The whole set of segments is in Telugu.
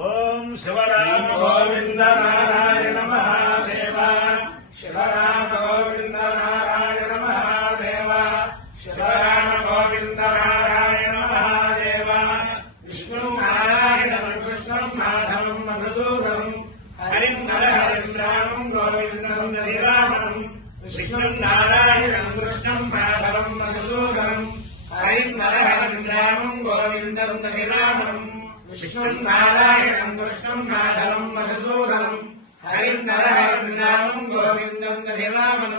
ఓం శివరామ గోవింద నారాయణ మహాదేవ శివరామ గోవింద నారాయణ మహాదేవ శివరామ గోవింద నారాయణ మహాదేవ విష్ణు నారాయణం కృష్ణం మాధవం మధుసూదనం హరిం నర హరిం రామం గోవిందం శ్రీరామం విష్ణుం నారాయణ కృష్ణం మాధవం మధుసూదనం హరిం నరహరిం రామం గోవిందం శ్రీరామం విష్ణుం నారాయణం కృష్ణం మాధవం మధుసూదనం హరిం నరహరిం గోవిందం శ్రీరామం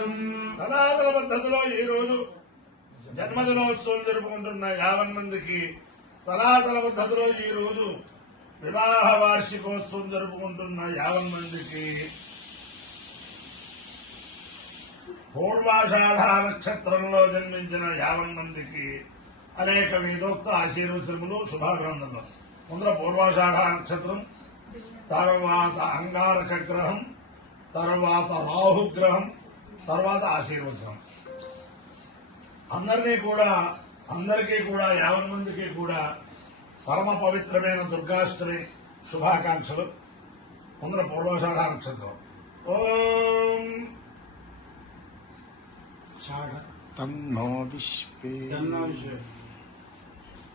సనాతన పద్ధతిలో ఈ రోజు జన్మదినోత్సవం జరుపుకుంటున్న యావన్ మందికి సనాతన పద్ధతిలో ఈ రోజు వివాహ వార్షికోత్సవం జరుపుకుంటున్న యావన్ మందికి పూర్వాషాఢ నక్షత్రంలో జన్మించిన యావన్ మందికి అనేక వేదోక్త ఆశీర్వచనములు శుభాభినందనలు. ముందర పూర్వాషాఢ నక్షత్రం తర్వాత అంగారక గ్రహం తర్వాత రాహుగ్రహం తర్వాత ఆశీర్వచనం. అందరినీ కూడా అందరికీ కూడా యావన్ మందికి కూడా పరమ పవిత్రమైన దుర్గాష్టమి శుభాకాంక్షలు. ముందర పూర్వాషాఢ నక్షత్రం ఓం తన్నో విశ్వే.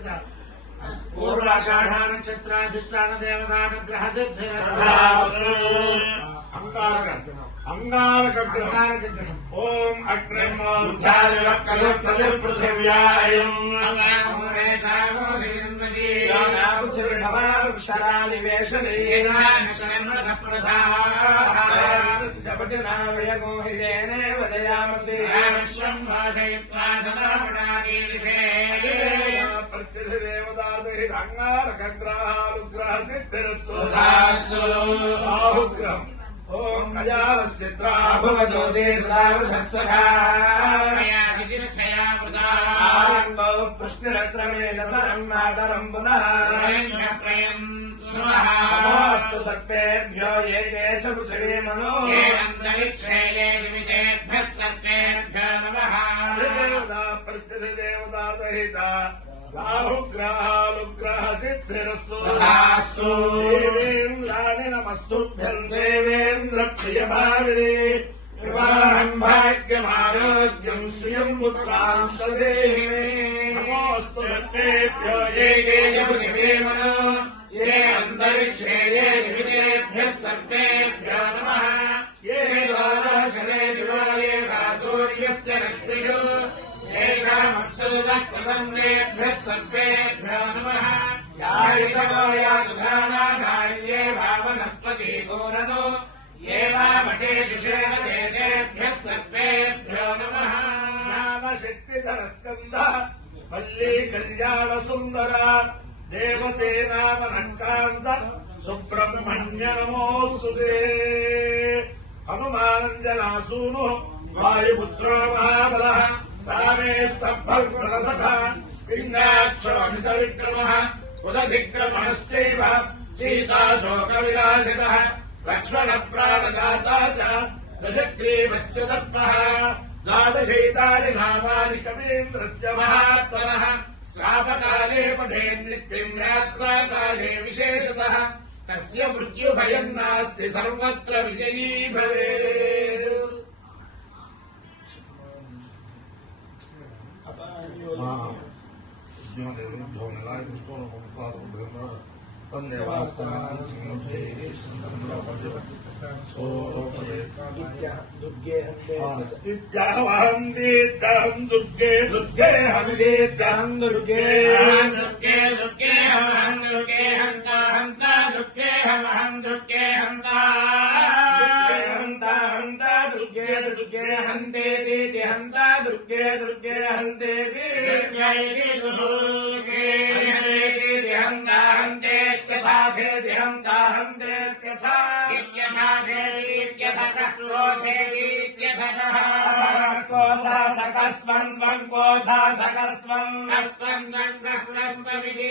ప్రతిదేవత సిద్ధ పూర్వాషాఢ నక్షత్రాధిష్టాన దేవతానుగ్రహ తథాస్తు. అంగారక అంగారక గ్రహం ప్రత్యధి దేవదాసి రంగారగ్రహానుగ్రహ సిద్ధిరస్సు ఆహుగ్రహం ఓం కజాలశ్చిత్రాభవజ్యోతి సదావృధస్సఖా పుష్పిరత్రమేణ సరం మాతరం పునః నమోऽस्तु सर्पेभ्यो ये देवता पृथिदेवता राहुग्रहानुग्रह सिद्धिरस्तु देवेन्द्राणि नमस्तुभ्यं देवेन्द्र प्रियभाविने विवाहं भाग्यमारोग्यं श्रियं पुत्रां सदेहिने नमोऽस्तु सर्वेभ्यो యాయిషవో యాదుధానానాన్యే భావనస్పతి గోరదో ఏ వామటే శిశేన దేవేభ్య సర్వేభ్యో నమః జ్ఞానశక్తిధర స్కంద మల్లీ కళ్యాణ సుందర దేవసేనామనకాంత సుబ్రహ్మణ్య నమోస్తుతే హనుమానంజనాసూను వాయుపుత్రో उदधिक्रमणश्चैव लक्ष्मण लक्ष्मणप्राणदाता च दशग्रीवश्च दत्तः द्वादशैतानि नामानि कवीन्द्रस्य महात्मनः। श्रापकाले पठेन्नित्यम् रात्राकाले विशेषतः। तस्य मृत्युभयम् नास्ति, सर्वत्र विजयी भवेत्। Wow. తస్య మృత్యుభయం నాస్తి సర్వత్ర విజయీ భవేత్ దేవేభ్యో నిలాయ కృష్ణో నమో తన్దేవాస్తనాన్ సింహే సంతంలో ఇత్యాహం దీద్దహం దుర్గే దుర్గే హమిదీద్దహం దుర్గే దుర్గే దుర్గే హం దుర్గే హంత హంత దుర్గే హం దుర్గే హంత హంత హంత దుర్గే దుర్గే హంతే దేతి హంత దుర్గే దుర్గే హంతే దుర్గే హంతే హంత హంతే త్యథాధేతి హంత హంతే త్యథా ఇత్యథా దేవీత్యథః క్రోధేవీత్యథః కోథా సకస్వం త్వం కోథా సకస్వం కస్త్వందః కస్త్వమిది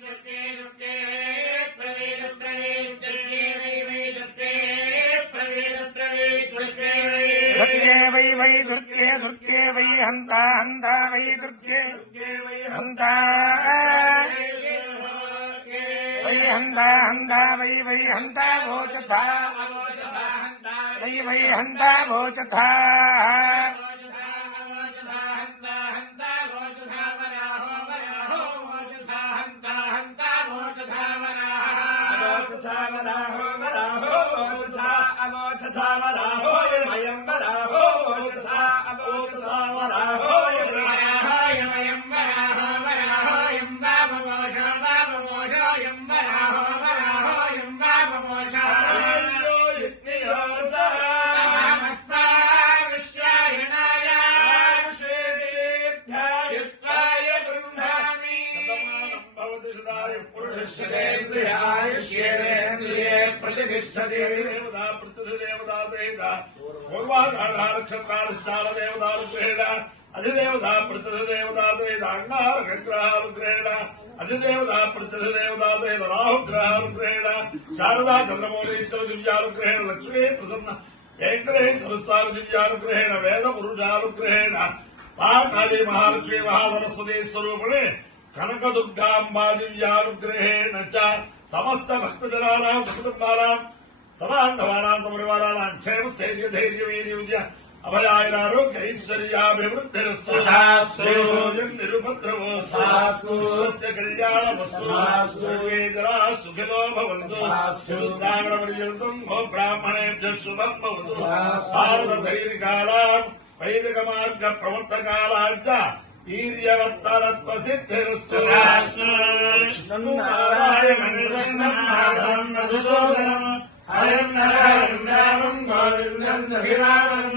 వై దుర్గే దుర్గే వై హంత హంత వై దుర్గే హంత వై హంత హంత వై వై హంత వోచథ వై వై హంత వోచథ ప్రతిష్టతే దేవతా ప్రతిథి దేవతా సహిత పూర్వాకాళాక్షత్రాధిష్టాన దేవతాలు గ్రహణ అధిదేవత ప్రతిథి దేవతా సహిత అంగారగ్రహాలు గ్రహణ అధిదేవత దేవతా సహిత రాహుగ్రహాలు శారదా చంద్రమౌళీశ్వర లక్ష్మీ ప్రసన్న వెంకటేశ్వర స్వామి వేద మహాకాళీ స్వరూపుణి దివ్యానుగ్రహేణ చ సమస్త భక్తజనానాం కుటుంబానాం సమాంధవానాం సమరివారాణాం క్షేమ స్థైర్య ధైర్య వీర్య విద్య అభయాయురారోగ్య ఐశ్వర్యాభివృద్ధిరస్తు శ్రేయోజం నిరుపద్రవో. స్వస్య కళ్యాణ వస్తు. సర్వే జనా సుఖినో భవంతు. శ్రావణ పర్యంతం గో బ్రాహ్మణేభ్య శుభం భవతు. భారత శైలికాలాం వైదిక మార్గ ప్రవర్తకాలాంచ వీర్యవర్తరత్వ సిద్ధిరస్తు నారాయణం కృష్ణం మాధవం మధుసూదనం హరిం నరహరిం రామం గోవిందం దహిరామం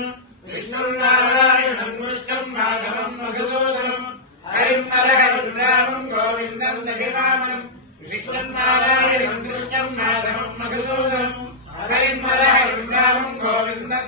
విష్ణుం నారాయణం కృష్ణం మాధవం మధుసూదనం. హరిం నరహరిం రామం గోవిందం దహిరామం విష్ణుం నారాయణం కృష్ణం మాధవం మధుసూదనం. హరిం నరహరిం రామం గోవిందం